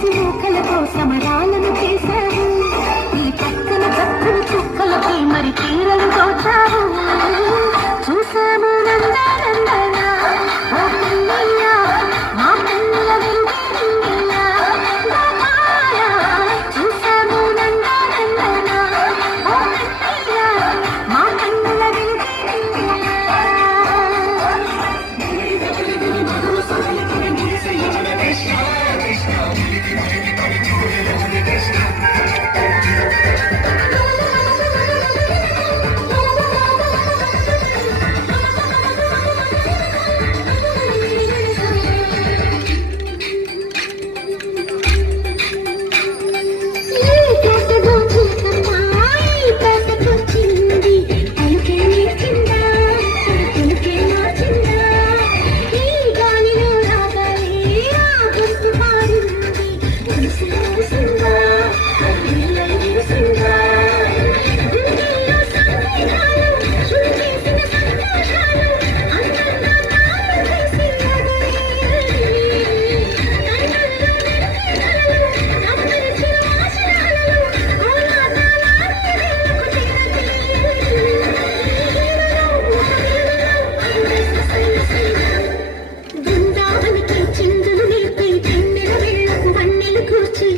రక్కసి సమరాలను করছি